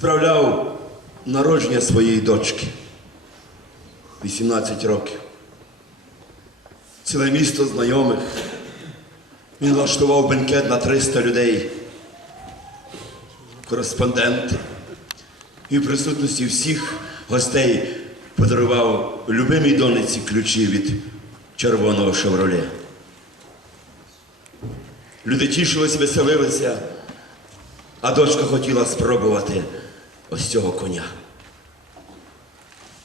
справляв народження своєї дочки. 18 років. Ціле місто знайомих. Він влаштував бенкет на 300 людей. Кореспонденти. І в присутності всіх гостей подарував любимій донеці ключі від червоного шевроле. Люди тішились, веселилися, а дочка хотіла спробувати ось цього коня.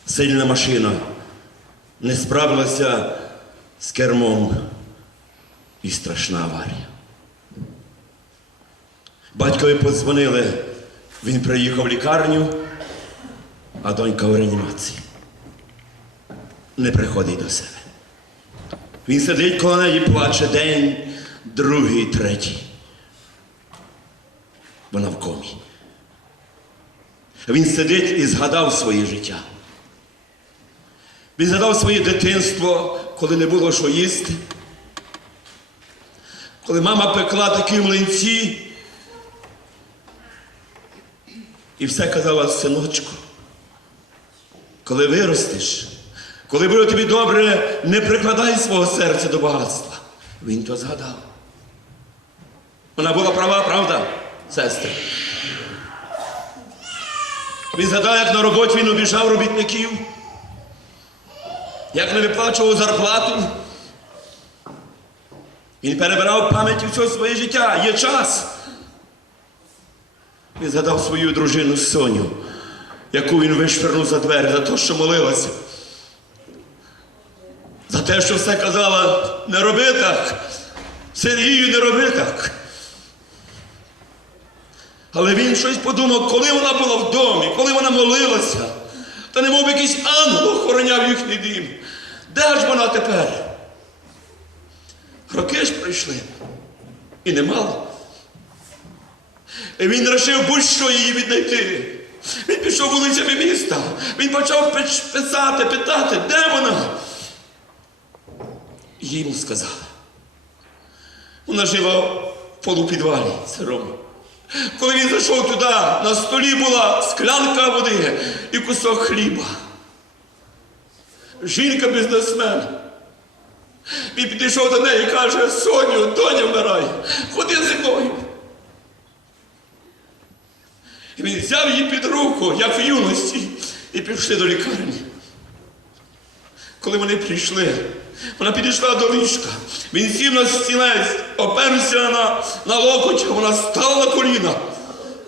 Сильна машина не справилася з кермом і страшна аварія. Батькові подзвонили, він приїхав в лікарню, а донька в реанімації. Не приходить до себе. Він сидить коло неї, плаче день, другий, третій. Вона в комі. Він сидить і згадав своє життя. Він згадав своє дитинство, коли не було що їсти. Коли мама пекла такі млинці. І все казала синочку. Коли виростеш, коли буде тобі добре, не прикладай свого серця до багатства. Він то згадав. Вона була права, правда, сестри? Він згадав, як на роботі він обіжав робітників, як не виплачував зарплату. Він перебирав пам'яті все своє життя. Є час. Він згадав свою дружину Соню, яку він вишвернув за двері за те, що молилася. За те, що все казала, не роби так. Сергію, не роби так. Але він щось подумав, коли вона була в домі, коли вона молилася, то не мов якийсь ангел охороняв їхній дім. Де ж вона тепер? Роки ж прийшли. І немало. І він вирішив будь-що її віднайти. Він пішов вулицями міста. Він почав писати, питати, де вона? Їй йому сказали. Вона жила в полупідвалі сирому. Коли він зайшов туди, на столі була склянка води і кусок хліба. Жінка бізнесмен. Він підійшов до неї і каже, Соню, доня вмирає, ходи зі мною. І він взяв її під руку, як в юності, і пішли до лікарні. Коли вони прийшли, вона підійшла до ліжка. Він сів на стілець, оперся на, на локоть, вона стала на коліна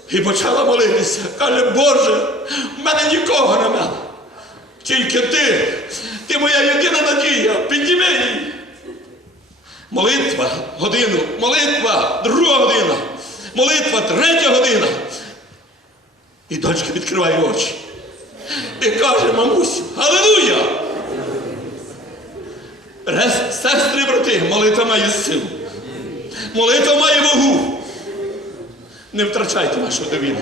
і почала молитися. Каже, Боже, в мене нікого нема. Тільки ти, ти моя єдина надія, підніми її. Молитва годину, молитва друга година, молитва третя година. І дочка відкриває очі. І каже, мамусь, Аллилуйя! Сестри брати, молитва має силу. Молитва має вагу. Не втрачайте вашу довіру.